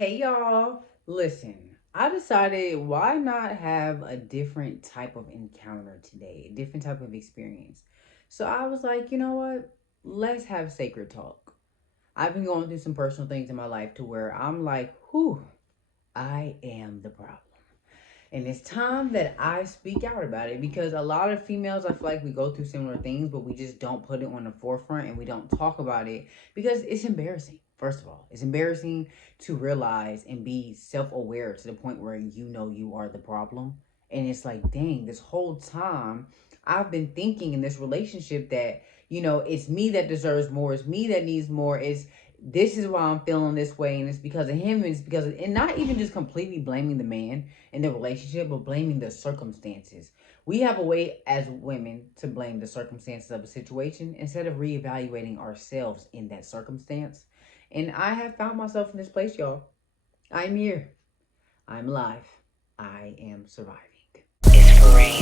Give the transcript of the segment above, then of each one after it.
Hey y'all, listen. I decided why not have a different type of encounter today, a different type of experience. So I was like, you know what? Let's have sacred talk. I've been going through some personal things in my life to where I'm like, whew, I am the problem. And it's time that I speak out about it because a lot of females, I feel like we go through similar things, but we just don't put it on the forefront and we don't talk about it because it's embarrassing. First of all, it's embarrassing to realize and be self aware to the point where you know you are the problem. And it's like, dang, this whole time I've been thinking in this relationship that, it's me that deserves more, it's me that needs more, it's this is why I'm feeling this way, and it's because of him, and it's because of, and not even just completely blaming the man in the relationship, but blaming the circumstances. We have a way as women to blame the circumstances of a situation instead of reevaluating ourselves in that circumstance. And I have found myself in this place, y'all. I'm here. I'm alive. I am surviving. It's for rain.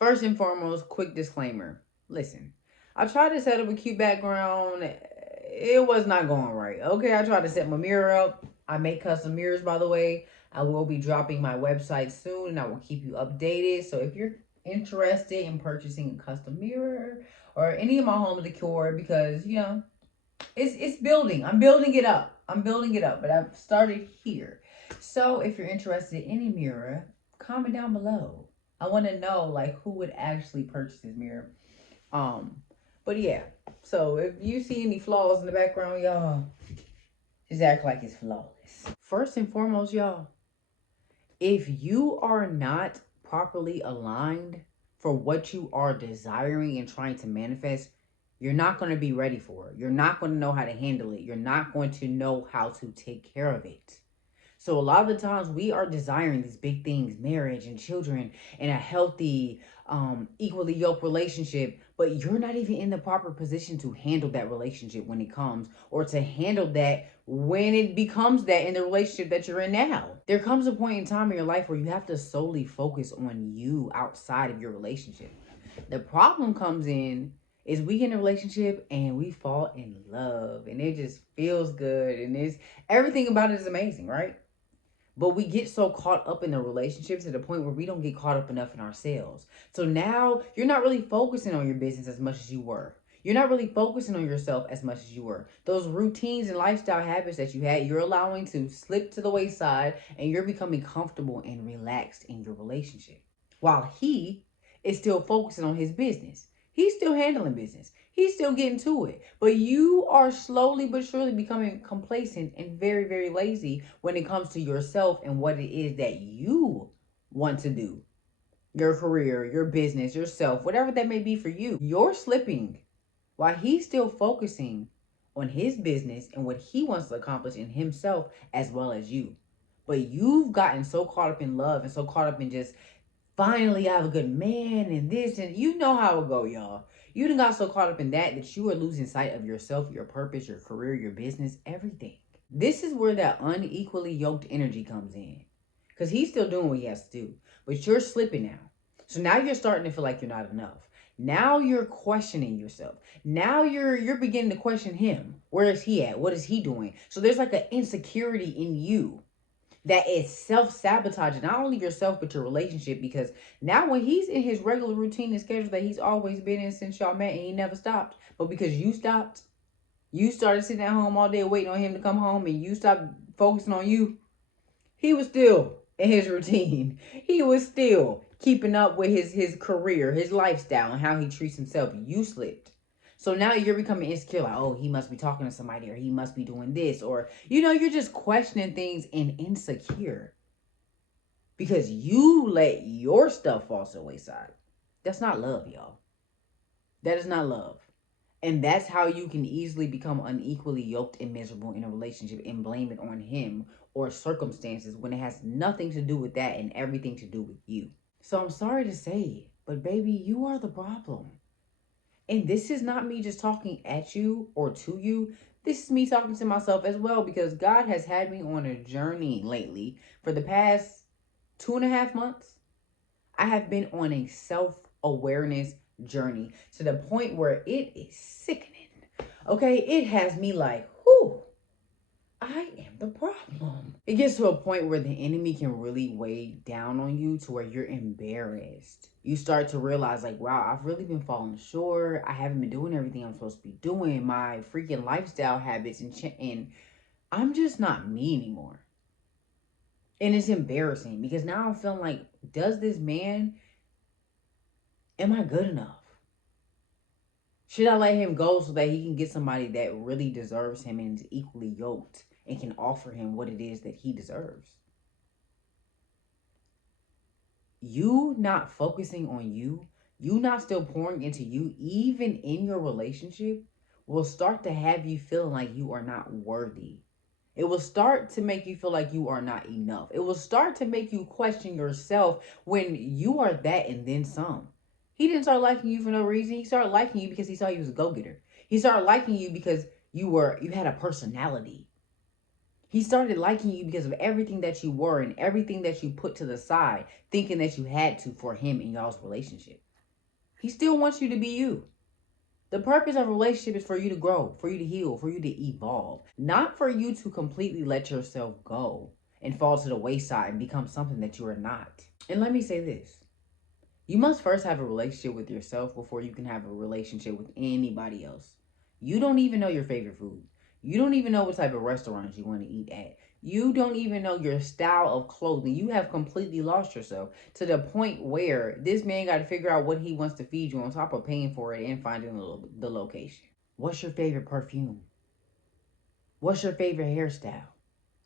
First and foremost, quick disclaimer. Listen, I tried to set up a cute background. It was not going right. Okay, I tried to set my mirror up. I make custom mirrors, by the way. I will be dropping my website soon and I will keep you updated. So if you're interested in purchasing a custom mirror or any of my home decor, because it's building. I'm building it up. But I've started here. So if you're interested in a mirror, comment down below. I want to know like who would actually purchase this mirror. Um, but yeah. So if you see any flaws in the background, y'all, just act like it's flawless. First and foremost, y'all, if you are not properly aligned for what you are desiring and trying to manifest, you're not going to be ready for it. You're not going to know how to handle it. You're not going to know how to take care of it. So a lot of the times we are desiring these big things, marriage and children and a healthy, equally yoked relationship, but you're not even in the proper position to handle that relationship when it comes, or to handle that when it becomes that in the relationship that you're in now. There comes a point in time in your life where you have to solely focus on you outside of your relationship. The problem comes in is we get in a relationship and we fall in love and it just feels good and it's everything about it is amazing, right? But we get so caught up in the relationship to the point where we don't get caught up enough in ourselves. So now you're not really focusing on your business as much as you were. You're not really focusing on yourself as much as you were. Those routines and lifestyle habits that you had, you're allowing to slip to the wayside and you're becoming comfortable and relaxed in your relationship. While he is still focusing on his business. He's still handling business. He's still getting to it. But you are slowly but surely becoming complacent and very, very lazy when it comes to yourself and what it is that you want to do. Your career, your business, yourself, whatever that may be for you. You're slipping while he's still focusing on his business and what he wants to accomplish in himself as well as you. But you've gotten so caught up in love and so caught up in just finally I have a good man and this, and you know how it go, y'all. You done got so caught up in that you are losing sight of yourself, your purpose, your career, your business, everything. This is where that unequally yoked energy comes in. Because he's still doing what he has to do. But you're slipping now. So now you're starting to feel like you're not enough. Now you're questioning yourself. Now you're beginning to question him. Where is he at? What is he doing? So there's like an insecurity in you that is self-sabotaging not only yourself but your relationship, because now when he's in his regular routine and schedule that he's always been in since y'all met and he never stopped, but because you stopped, you started sitting at home all day waiting on him to come home and you stopped focusing on you, he was still in his routine. He was still keeping up with his career, his lifestyle, and how he treats himself. You slipped. So now you're becoming insecure, like, oh, he must be talking to somebody, or he must be doing this, or, you're just questioning things and insecure because you let your stuff fall to the wayside. That's not love, y'all. That is not love. And that's how you can easily become unequally yoked and miserable in a relationship and blame it on him or circumstances when it has nothing to do with that and everything to do with you. So I'm sorry to say it, but baby, you are the problem. And this is not me just talking at you or to you. This is me talking to myself as well, because God has had me on a journey lately for the past 2.5 months. I have been on a self-awareness journey to the point where it is sickening. Okay, it has me like, whew, I am the problem. It gets to a point where the enemy can really weigh down on you to where you're embarrassed. You start to realize, like, wow, I've really been falling short. I haven't been doing everything I'm supposed to be doing. My freaking lifestyle habits and I'm just not me anymore. And it's embarrassing because now I'm feeling like, does this man, am I good enough? Should I let him go so that he can get somebody that really deserves him and is equally yoked and can offer him what it is that he deserves? You not focusing on you not still pouring into you, even in your relationship, will start to have you feeling like you are not worthy. It will start to make you feel like you are not enough. It will start to make you question yourself when you are that and then some. He didn't start liking you for no reason. He started liking you because he saw you as a go-getter. He started liking you because you had a personality. He started liking you because of everything that you were and everything that you put to the side, thinking that you had to for him in y'all's relationship. He still wants you to be you. The purpose of a relationship is for you to grow, for you to heal, for you to evolve, not for you to completely let yourself go and fall to the wayside and become something that you are not. And let me say this. You must first have a relationship with yourself before you can have a relationship with anybody else. You don't even know your favorite food. You don't even know what type of restaurants you want to eat at. You don't even know your style of clothing. You have completely lost yourself to the point where this man got to figure out what he wants to feed you on top of paying for it and finding the location. What's your favorite perfume? What's your favorite hairstyle?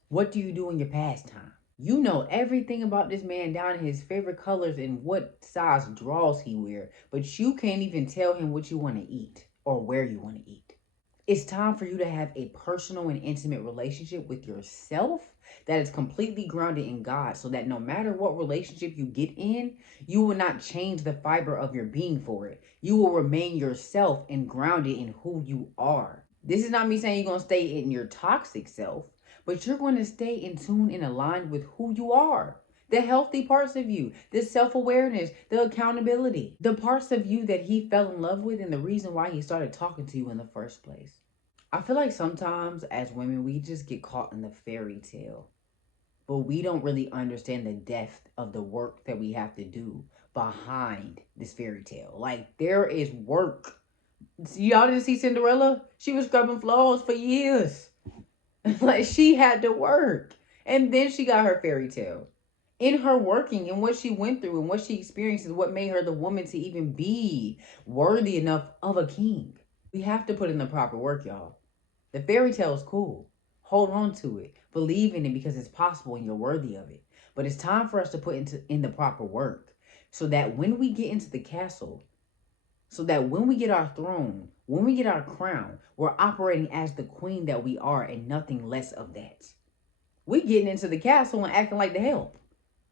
What do you do in your pastime? You know everything about this man down to his favorite colors and what size drawers he wear, but you can't even tell him what you want to eat or where you want to eat. It's time for you to have a personal and intimate relationship with yourself that is completely grounded in God so that no matter what relationship you get in, you will not change the fiber of your being for it. You will remain yourself and grounded in who you are. This is not me saying you're going to stay in your toxic self, but you're going to stay in tune and aligned with who you are. The healthy parts of you, the self-awareness, the accountability, the parts of you that he fell in love with and the reason why he started talking to you in the first place. I feel like sometimes as women, we just get caught in the fairy tale, but we don't really understand the depth of the work that we have to do behind this fairy tale. Like, there is work. Y'all didn't see Cinderella? She was scrubbing floors for years. Like, she had to work. And then she got her fairy tale. In her working and what she went through and what she experienced is what made her the woman to even be worthy enough of a king. We have to put in the proper work, y'all. The fairy tale is cool. Hold on to it. Believe in it because it's possible and you're worthy of it. But it's time for us to put in the proper work so that when we get into the castle, so that when we get our throne, when we get our crown, we're operating as the queen that we are and nothing less of that. We getting into the castle and acting like the help.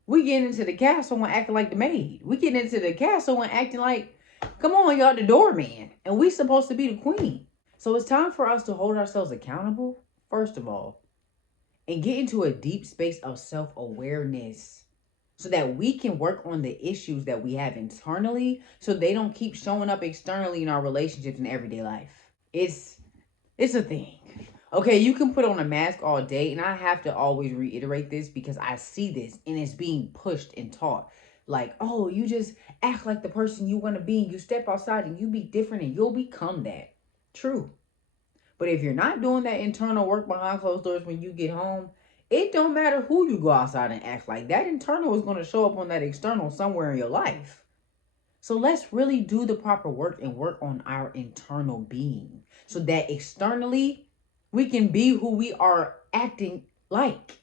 We getting into the castle and acting like the maid. We getting into the castle and acting like, come on, y'all, the doorman. And we supposed to be the queen. So it's time for us to hold ourselves accountable, first of all, and get into a deep space of self-awareness so that we can work on the issues that we have internally so they don't keep showing up externally in our relationships and everyday life. It's a thing. Okay, you can put on a mask all day, and I have to always reiterate this because I see this and it's being pushed and taught. Like, oh, you just act like the person you want to be and you step outside and you be different and you'll become that. True. But if you're not doing that internal work behind closed doors when you get home, it don't matter who you go outside and act like. That internal is going to show up on that external somewhere in your life. So let's really do the proper work and work on our internal being so that externally we can be who we are acting like.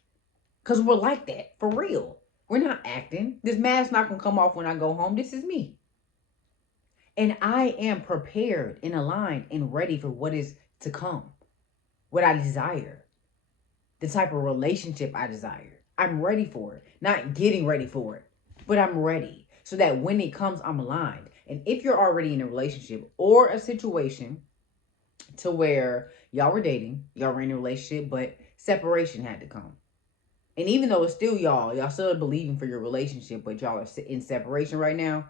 Because we're like that for real. We're not acting. This mask's not going to come off when I go home. This is me. And I am prepared and aligned and ready for what is to come, what I desire, the type of relationship I desire. I'm ready for it, not getting ready for it, but I'm ready so that when it comes, I'm aligned. And if you're already in a relationship or a situation to where y'all were dating, y'all were in a relationship, but separation had to come. And even though it's still y'all still believing for your relationship, but y'all are in separation right now,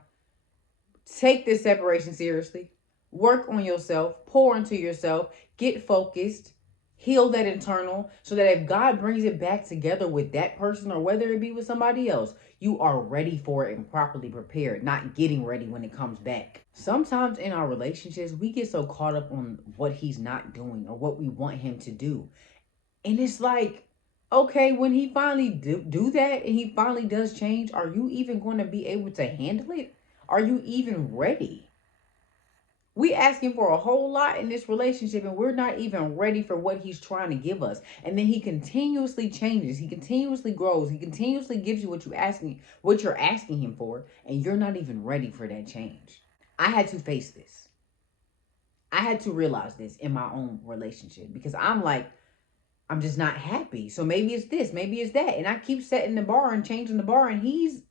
take this separation seriously. Work on yourself, pour into yourself, get focused, heal that internal, so that if God brings it back together with that person or whether it be with somebody else, you are ready for it and properly prepared, not getting ready when it comes back. Sometimes in our relationships, we get so caught up on what he's not doing or what we want him to do. And it's like, okay, when he finally do that and he finally does change, are you even going to be able to handle it? Are you even ready? We asking for a whole lot in this relationship and we're not even ready for what he's trying to give us. And then he continuously changes, he continuously grows, he continuously gives you what you're asking him for, and you're not even ready for that change. I had to face this. I had to realize this in my own relationship because I'm like, I'm just not happy. So maybe it's this, maybe it's that. And I keep setting the bar and changing the bar, and he's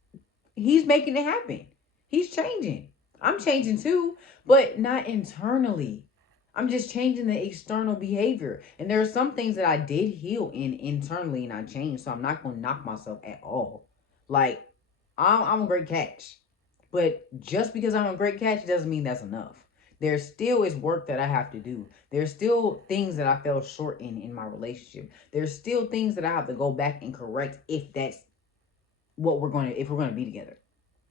making it happen. He's changing. I'm changing too, but not internally. I'm just changing the external behavior. And there are some things that I did heal in internally and I changed. So I'm not gonna knock myself at all. Like, I'm a great catch. But just because I'm a great catch doesn't mean that's enough. There still is work that I have to do. There's still things that I fell short in my relationship. There's still things that I have to go back and correct if that's what if we're gonna be together.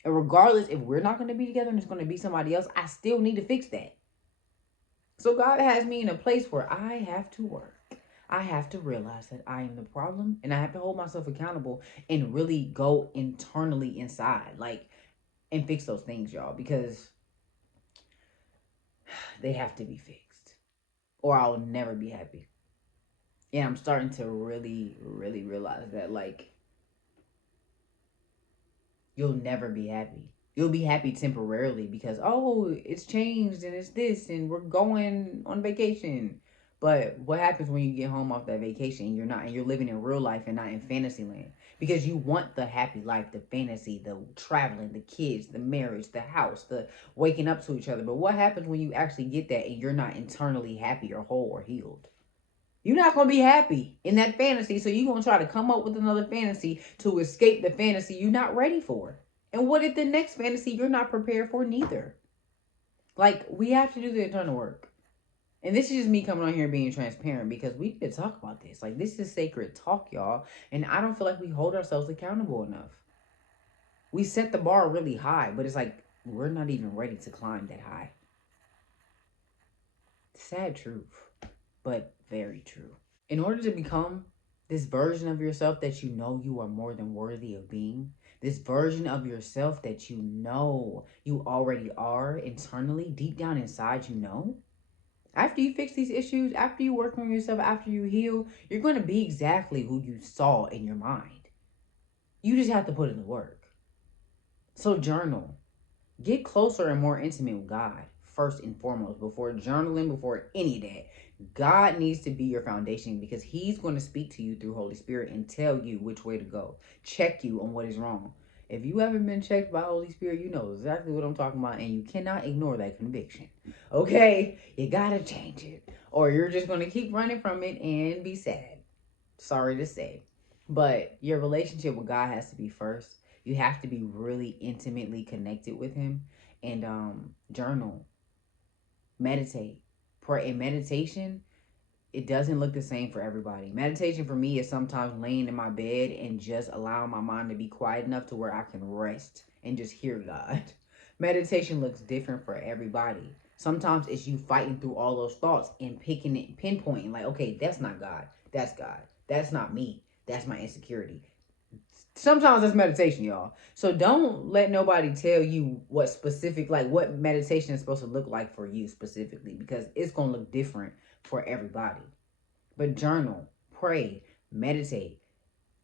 And regardless if we're not gonna be together and it's gonna be somebody else, I still need to fix that. So God has me in a place where I have to work. I have to realize that I am the problem and I have to hold myself accountable and really go internally inside, like, and fix those things, y'all, because they have to be fixed or I'll never be happy. And I'm starting to really, really realize that, like, you'll never be happy. You'll be happy temporarily because, oh, it's changed and it's this and we're going on vacation. But what happens when you get home off that vacation and you're living in real life and not in fantasy land? Because you want the happy life, the fantasy, the traveling, the kids, the marriage, the house, the waking up to each other. But what happens when you actually get that and you're not internally happy or whole or healed? You're not going to be happy in that fantasy. So you're going to try to come up with another fantasy to escape the fantasy you're not ready for. And what if the next fantasy you're not prepared for neither? Like, we have to do the internal work. And this is just me coming on here being transparent because we need to talk about this. Like, this is sacred talk, y'all. And I don't feel like we hold ourselves accountable enough. We set the bar really high, but it's like we're not even ready to climb that high. Sad truth, but very true. In order to become this version of yourself that you know you are more than worthy of being, this version of yourself that you know you already are internally, deep down inside, you know, after you fix these issues, after you work on yourself, after you heal, you're going to be exactly who you saw in your mind. You just have to put in the work. So journal. Get closer and more intimate with God first and foremost, before journaling, before any of that. God needs to be your foundation because he's going to speak to you through Holy Spirit and tell you which way to go. Check you on what is wrong. If you haven't been checked by Holy Spirit, you know exactly what I'm talking about, and you cannot ignore that conviction. Okay? You gotta change it, or you're just going to keep running from it and be sad. Sorry to say. But your relationship with God has to be first. You have to be really intimately connected with him, and journal, meditate, pray. And meditation, it doesn't look the same for everybody. Meditation for me is sometimes laying in my bed and just allowing my mind to be quiet enough to where I can rest and just hear God. Meditation looks different for everybody. Sometimes it's you fighting through all those thoughts and picking it, pinpointing, like, okay, that's not God. That's God. That's not me. That's my insecurity. Sometimes that's meditation, y'all. So don't let nobody tell you what specific, like what meditation is supposed to look like for you specifically, because it's going to look different for everybody. But journal, pray, meditate,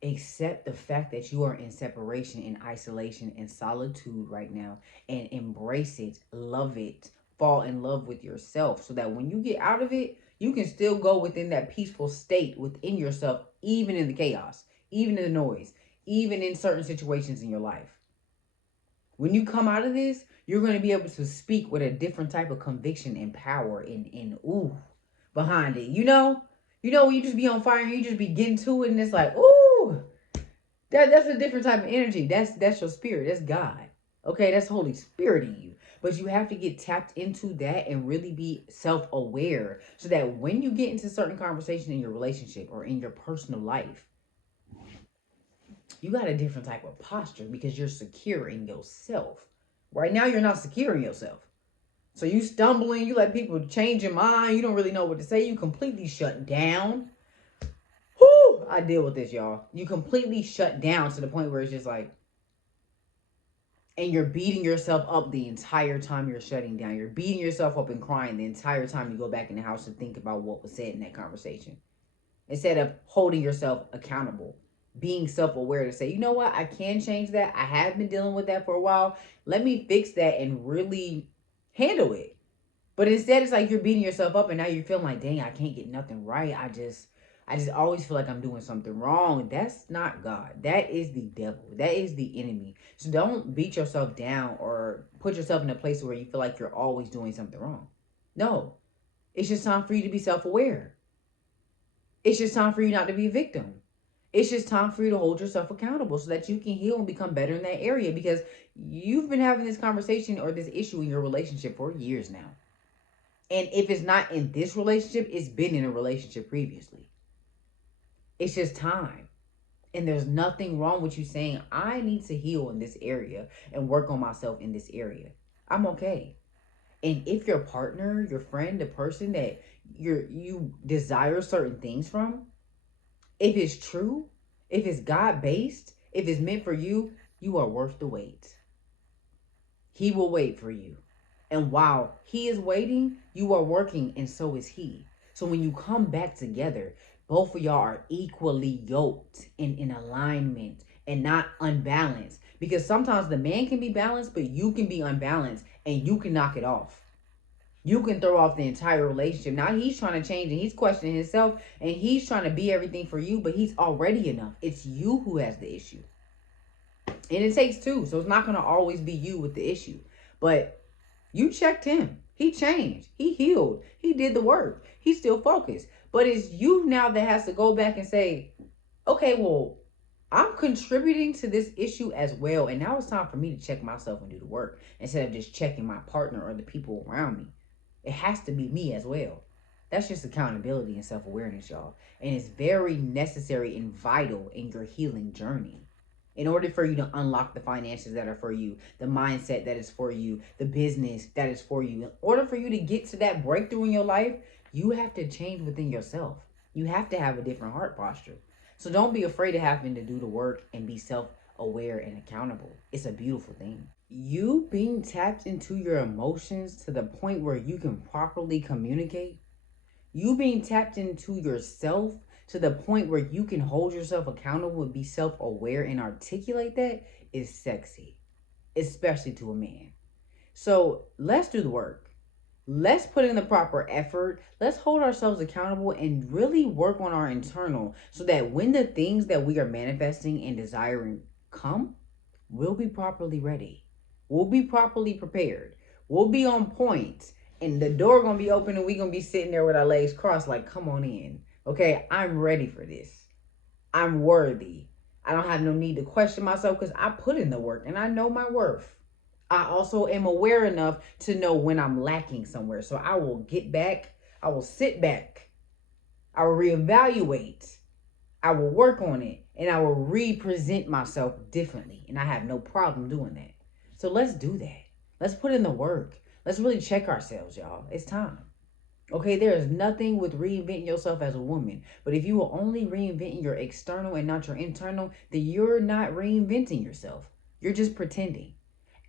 accept the fact that you are in separation, in isolation, in solitude right now, and embrace it, love it, fall in love with yourself so that when you get out of it, you can still go within that peaceful state within yourself, even in the chaos, even in the noise, even in certain situations in your life. When you come out of this, you're going to be able to speak with a different type of conviction and power and ooh behind it. You know when you just be on fire and you just be getting to it and it's like, ooh, That's a different type of energy. That's your spirit. That's God. Okay, that's Holy Spirit in you. But you have to get tapped into that and really be self-aware so that when you get into certain conversations in your relationship or in your personal life, you got a different type of posture because you're secure in yourself. Right now, you're not secure in yourself. So you stumbling, you let people change your mind, you don't really know what to say, you completely shut down. Whoo! I deal with this, y'all. You completely shut down to the point where it's just like, and you're beating yourself up the entire time you're shutting down. You're beating yourself up and crying the entire time you go back in the house to think about what was said in that conversation. Instead of holding yourself accountable, being self-aware to say, you know what, I can change that. I have been dealing with that for a while. Let me fix that and really handle it. But instead, it's like you're beating yourself up, and now you're feeling like, dang, I can't get nothing right. I just always feel like I'm doing something wrong. That's not God. That is the devil. That is the enemy. So don't beat yourself down or put yourself in a place where you feel like you're always doing something wrong. No, it's just time for you to be self-aware. It's just time for you not to be a victim. It's just time for you to hold yourself accountable so that you can heal and become better in that area, because you've been having this conversation or this issue in your relationship for years now. And if it's not in this relationship, it's been in a relationship previously. It's just time. And there's nothing wrong with you saying, I need to heal in this area and work on myself in this area. I'm okay. And if your partner, your friend, the person that you desire certain things from, if it's true, if it's God based, if it's meant for you, you are worth the wait. He will wait for you. And while he is waiting, you are working, and so is he. So when you come back together, both of y'all are equally yoked and in alignment and not unbalanced. Because sometimes the man can be balanced, but you can be unbalanced and you can knock it off. You can throw off the entire relationship. Now he's trying to change and he's questioning himself and he's trying to be everything for you, but he's already enough. It's you who has the issue. And it takes two. So it's not going to always be you with the issue. But you checked him. He changed. He healed. He did the work. He's still focused. But it's you now that has to go back and say, okay, well, I'm contributing to this issue as well. And now it's time for me to check myself and do the work instead of just checking my partner or the people around me. It has to be me as well. That's just accountability and self-awareness, y'all. And it's very necessary and vital in your healing journey. In order for you to unlock the finances that are for you, the mindset that is for you, the business that is for you, in order for you to get to that breakthrough in your life, you have to change within yourself. You have to have a different heart posture. So don't be afraid of having to do the work and be self-aware and accountable. It's a beautiful thing. You being tapped into your emotions to the point where you can properly communicate, you being tapped into yourself to the point where you can hold yourself accountable and be self-aware and articulate that is sexy, especially to a man. So let's do the work. Let's put in the proper effort. Let's hold ourselves accountable and really work on our internal so that when the things that we are manifesting and desiring come, we'll be properly ready. We'll be properly prepared. We'll be on point. And the door gonna be open and we gonna be sitting there with our legs crossed like, come on in. Okay, I'm ready for this. I'm worthy. I don't have no need to question myself because I put in the work and I know my worth. I also am aware enough to know when I'm lacking somewhere. So I will get back. I will sit back. I will reevaluate. I will work on it. And I will represent myself differently. And I have no problem doing that. So let's do that. Let's put in the work. Let's really check ourselves, y'all. It's time. Okay, there is nothing with reinventing yourself as a woman. But if you are only reinventing your external and not your internal, then you're not reinventing yourself. You're just pretending.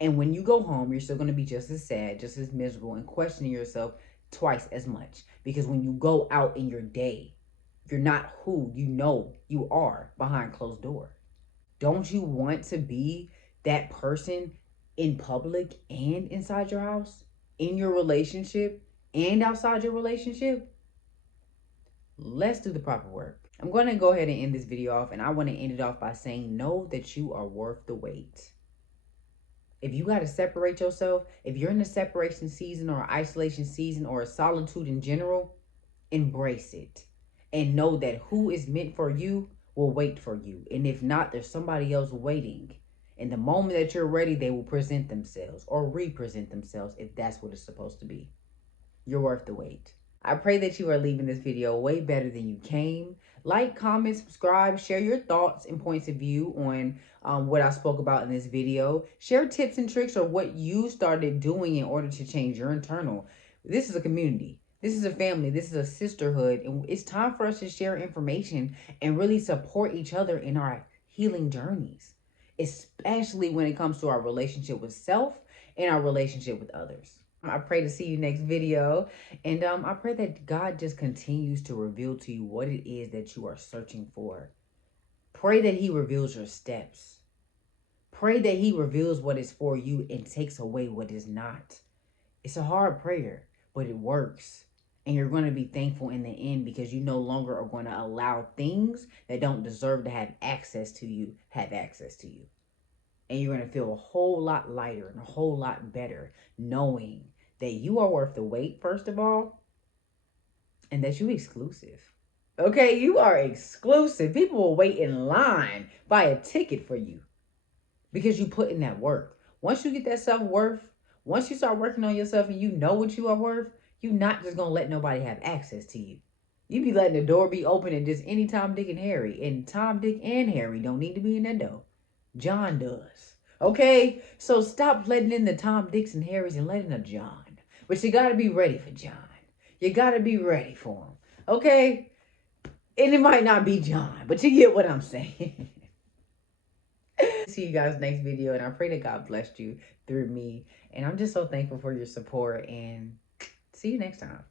And when you go home, you're still going to be just as sad, just as miserable, and questioning yourself twice as much. Because when you go out in your day, you're not who you know you are behind closed door. Don't you want to be that person in public and inside your house, in your relationship and outside your relationship? Let's do the proper work. I'm going to go ahead and end this video off, and I want to end it off by saying, know that you are worth the wait. If you got to separate yourself, if you're in a separation season or isolation season or a solitude in general, embrace it. And know that who is meant for you will wait for you. And if not, there's somebody else waiting. And the moment that you're ready, they will present themselves or represent themselves if that's what it's supposed to be. You're worth the wait. I pray that you are leaving this video way better than you came. Like, comment, subscribe, share your thoughts and points of view on what I spoke about in this video. Share tips and tricks or what you started doing in order to change your internal. This is a community. This is a family. This is a sisterhood. And it's time for us to share information and really support each other in our healing journeys, especially when it comes to our relationship with self and our relationship with others. I pray to see you next video. And I pray that God just continues to reveal to you what it is that you are searching for. Pray that he reveals your steps. Pray that he reveals what is for you and takes away what is not. It's a hard prayer, but it works. And you're going to be thankful in the end because you no longer are going to allow things that don't deserve to have access to you have access to you. And you're going to feel a whole lot lighter and a whole lot better knowing that you are worth the wait, first of all, and that you're exclusive. Okay, you are exclusive. People will wait in line, buy a ticket for you because you put in that work. Once you get that self-worth, once you start working on yourself and you know what you are worth, you're not just going to let nobody have access to you. You be letting the door be open and just any Tom, Dick, and Harry. And Tom, Dick, and Harry don't need to be in that door. John does. Okay? So stop letting in the Tom, Dicks, and Harrys and letting in John. But you got to be ready for John. You got to be ready for him. Okay? And it might not be John, but you get what I'm saying. See you guys next video. And I pray that God blessed you through me. And I'm just so thankful for your support. And see you next time.